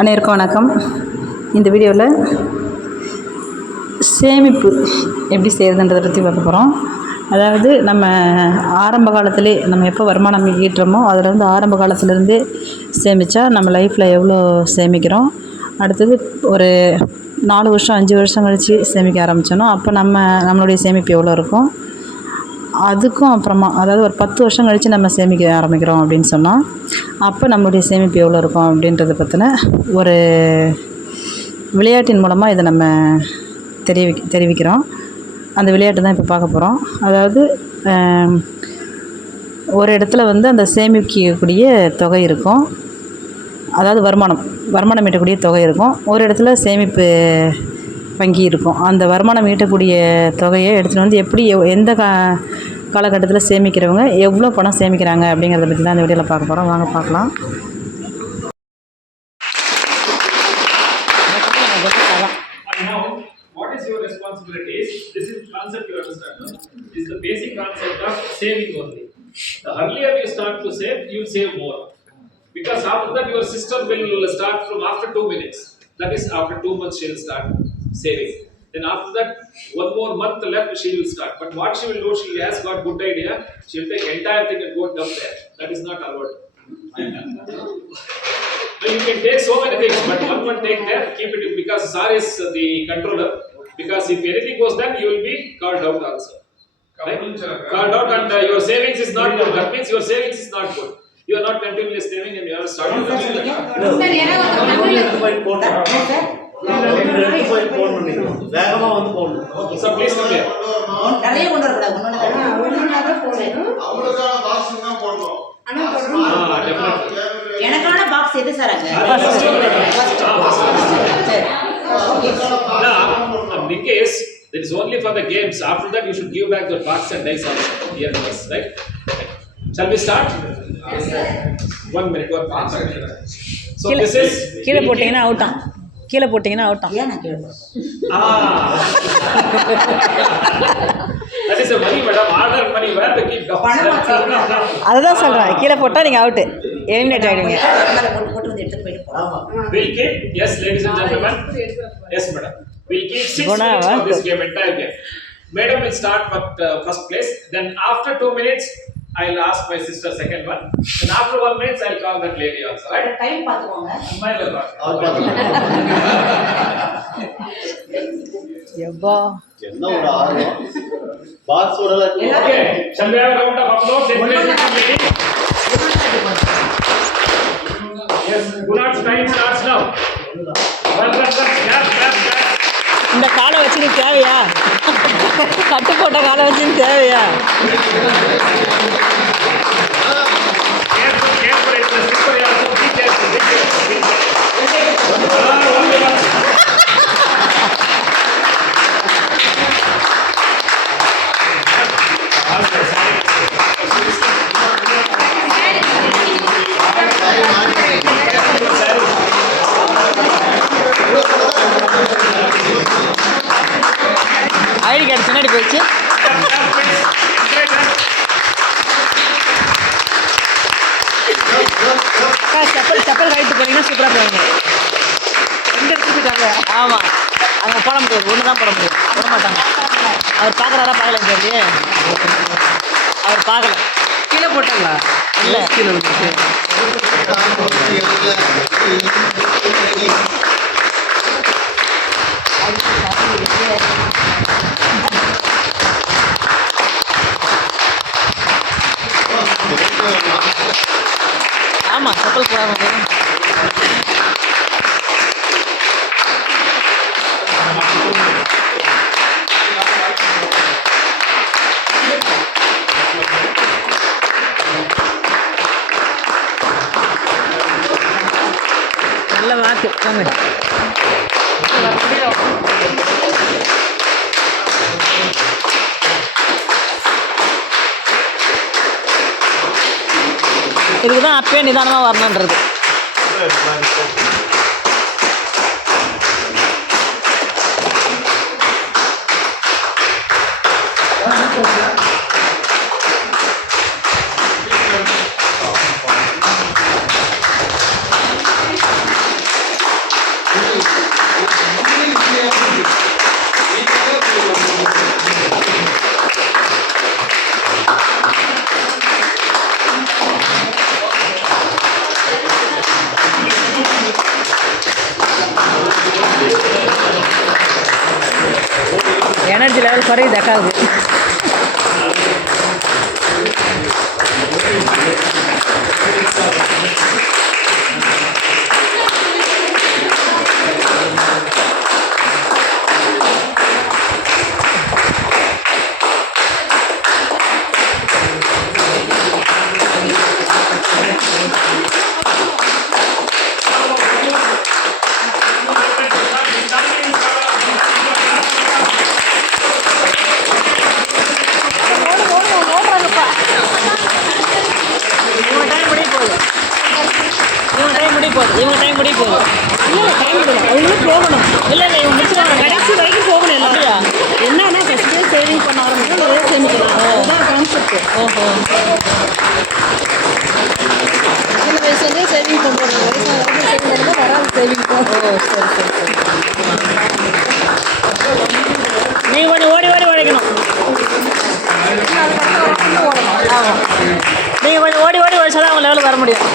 அனைவருக்கும் வணக்கம். இந்த வீடியோவில் சேமிப்பு எப்படி செய்கிறதுன்றதை பற்றி பார்க்க போகிறோம். அதாவது நம்ம ஆரம்ப காலத்திலே நம்ம எப்போ வருமானம் ஈட்டுறோமோ அதிலேருந்து ஆரம்ப காலத்துலேருந்து சேமித்தா நம்ம லைஃப்பில் எவ்வளோ சேமிக்கிறோம், அடுத்தது ஒரு 4 வருஷம் 5 வருஷம் கழித்து சேமிக்க ஆரம்பித்தோன்னா அப்போ நம்மளுடைய சேமிப்பு எவ்வளோ இருக்கும், அதுக்கும் அப்புறமா அதாவது ஒரு 10 வருஷம் கழித்து நம்ம சேமிக்க ஆரம்பிக்கிறோம் அப்படின்னு சொன்னால் அப்போ நம்மளுடைய சேமிப்பு எவ்வளோ இருக்கும் அப்படின்றத பற்றின ஒரு விளையாட்டின் மூலமாக இதை நம்ம தெரிவிக்கிறோம். அந்த விளையாட்டு தான் இப்போ பார்க்க போகிறோம். அதாவது ஒரு இடத்துல அந்த சேமிக்கக்கூடிய தொகை இருக்கும், அதாவது வருமானம் ஈட்டக்கூடிய தொகை இருக்கும். ஒரு இடத்துல சேமிப்பு வங்கி இருக்கும். அந்த வருமானம் ஈட்டக்கூடிய தொகையை எடுத்துகிட்டு எப்படி எந்த காலகட்டத்தில் சேமிக்கிறவங்க எவ்வளோ பணம் சேமிக்கிறாங்க அப்படிங்கிறத பற்றி தான் இந்த வீடியோவில் பார்க்க போகிறோம். வாங்க பார்க்கலாம். The earlier you start to save, you save more. Because after that your sister will start from after 2 minutes. That is after 2 months she will start saving. Then after that 1 more month left she will start. But what she will do, she has got good idea. She will take entire thing and go dump there. That is not allowed. So you can take so many things, but one take there, keep it because Sar is the controller. Because if anything goes then you will be called out also. Right? Called out and your savings is not good. That means your savings is not good. You are not continuously saving and you are starting to save. So please come here. எனக்கான box எது sir அங்க? In case that is only for the games. After that you should give back the box and dice also. Here it is, right? Shall we start? Yes, sir. 1 minute. So this is கீழே போட்டீங்கன்னா அவுட்டாம். கீழே போட்டீங்கன்னா அவுட்டாம். ஏன் நான் கேளுங்க. That is a money, madam. Order money. Where to keep dogs? அதுதான் சொல்கிறேன், கீழே போட்டால் நீங்கள் அவுட்டு, எலிமினேட் ஆகிடுவீங்க. போட்டு வந்து எடுத்துட்டு போயிட்டு போலாம். We'll keep, yes, ladies and gentlemen. Yes, madam. We'll keep 6 minutes for this game, entire game. Madam will start with first place. Then after 2 minutes, I'll ask my sister second one. Then after 1 minute, I'll call that lady also. Right? Time பாத்துக்கோங்க. Smile about. எப்பா என்ன ஒரு ஆர்வம் box ஓடல. Okay. Shall we have a round of applause? Yes. Gunat's time starts now. One. Clap. இந்த காலை வச்சு நீ தேவையா? கட்டு போட்ட காலை வச்சு நீ தேவையா? Careful. It's a slippery also. Be careful. ID card பின்னாடி போயிடுச்சு. செப்பல் கழித்து போனீங்கன்னா சூப்பராக போவீங்க. எங்கே எடுத்துக்கிட்டாங்க? ஆமாம், அங்கே போட முடியாது, ஒன்று தான் போட முடியும், போட மாட்டாங்க. அவர் பார்க்குறாரா பார்க்கல கேள்வி, அவர் பார்க்கல. கீழே போட்டாங்களா? இல்லை, கீழே விட்டுச்சு. ஆமாம், செப்பல் போடாமல் நல்ல வாக்கு போங்க. இதுக்குதான் அப்பயே நிதானமாக வரணுன்றது. எனர்ஜி லெவல் குறையுது அக்காவுக்கு. இவங்க டைம் முடிய போகுது. இல்லை டைம் முடியல, அவங்களும் போகணும். இல்லை இவங்க முடிச்சுட்டாங்க, கடைசி வரைக்கும் போகணும். இல்லையா என்னன்னா ஃபஸ்ட்டே சேவிங் பண்ண ஆரம்பிச்சு நிறைய சேமிக்கலாம். அதுதான் கான்செப்ட். ஓஹோ, சின்ன வயசுலேருந்தே சேவிங் பண்ணுறது, வயசாக சேவிங் பண்ணுறது வராது சேவிங். ஓ சரி சரி சரி. நீங்கள் கொஞ்சம் ஓடி ஓடி உழைக்கணும். ஓடணும். ஆமாம், நீங்கள் கொஞ்சம் ஓடி ஓடி உழைச்சா தான் அவங்க லெவலுக்கு வர முடியும்.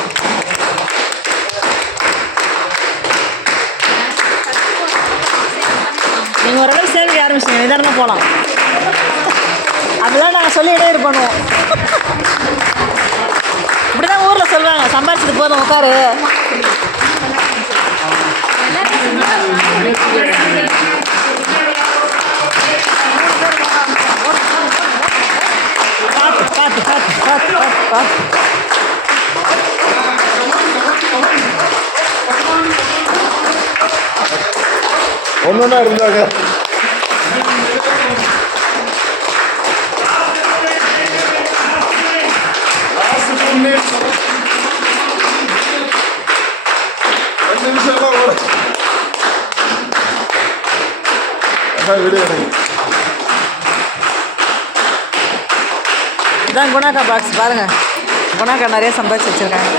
நீங்கள் ஓரளவுக்கு சேவிங் ஆரம்பிச்சிங்க, நிதானமாக போகலாம். அப்படிதான் நாங்கள் சொல்லி இடையூறு பண்ணுவோம். இப்படி தான் ஊரில் சொல்லுவாங்க, சம்பாரிச்சது போதும் உட்காரு. பார்த்து பார்த்து பார்த்து பார்த்து பார்த்து பார்த்து. ஒன்னொன்னா இருந்தாங்க. இதான் குணாக்கா பாக்ஸ் பாருங்கள். குணாக்கா நிறைய சம்பாதிச்சு வச்சுருக்காங்க.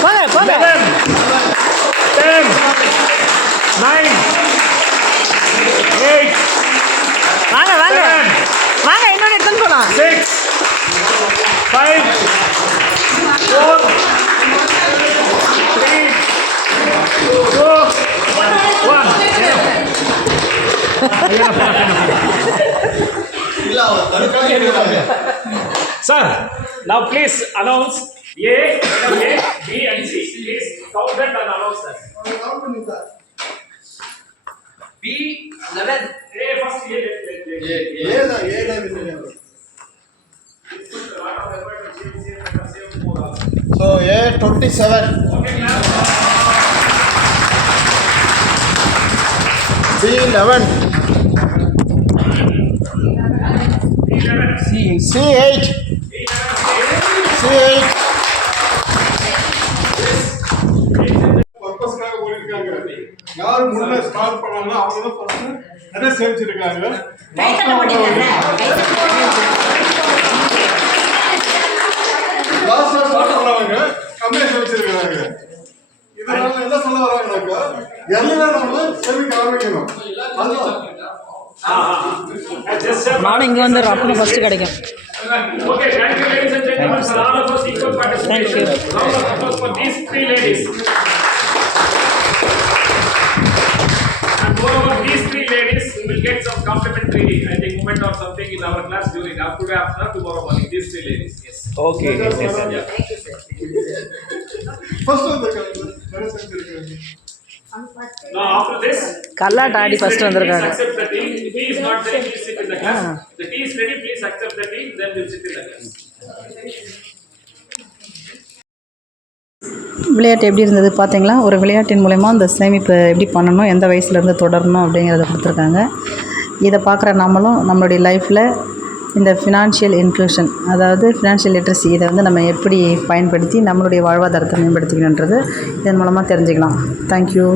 போங்க போங்க. 10 9 8 வாங்க வாங்க வாங்க, இன்னொரு எடுத்துன்னு போகலாம். 6 5 4 3 2 1. Sir, now please announce A, B and C. Please count that and announce that. B 11. A first A. So A 27. B 11. C 8. C 8. பர்பஸ்க்காக ஓடிருக்காங்க. யார் முன்ன ஸ்டார்ட் பண்ணாங்களோ அவங்க தான் ஃபர்ஸ்ட் நிறைய சேமிச்சிருக்காங்க. லாஸ்டா ஸ்டார்ட் பண்ணவங்க கம்மியா சேமிச்சிருக்காங்க. இதனால என்ன சொல்ல வராங்கனாக்கா எல்லாரும் நம்ம சேமிக்க ஆரம்பிக்கணும். அதுதான் நானும் இங்கே வந்து அப்போ ஃபஸ்ட்டு கிடைக்கும். Okay, thank you, ladies and gentlemen, for all of us equal participation. Round of applause for these three ladies. And moreover, these three ladies will get some complimentary, I think, moment or something in our class during today after tomorrow morning. These three ladies, yes. Okay, yes, yes, sir. Yeah. Thank you, sir. Now after this, கல்லா daddy please first ready, வந்திருக்காங்க. please accept the tea. The tea is not ready, please sit in the class. The tea is ready, please accept the tea, then we'll sit in the class. விளையாட்டு எப்படி இருந்தது பார்த்தீங்களா? ஒரு விளையாட்டின் மூலயமா இந்த சேமிப்பு எப்படி பண்ணணும், எந்த வயசுலேருந்து தொடரணும் அப்படிங்கிறத கொடுத்துருக்காங்க. இதை பார்க்குற நம்மளும் நம்மளுடைய லைஃப்பில் இந்த ஃபினான்ஷியல் இன்க்ளூஷன், அதாவது ஃபினான்ஷியல் லிட்ரஸி, இதை வந்து நம்ம எப்படி பயன்படுத்தி நம்மளுடைய வாழ்வாதாரத்தை மேம்படுத்திக்கணுன்றது இதன் மூலமாக தெரிஞ்சுக்கலாம். தேங்க்யூ.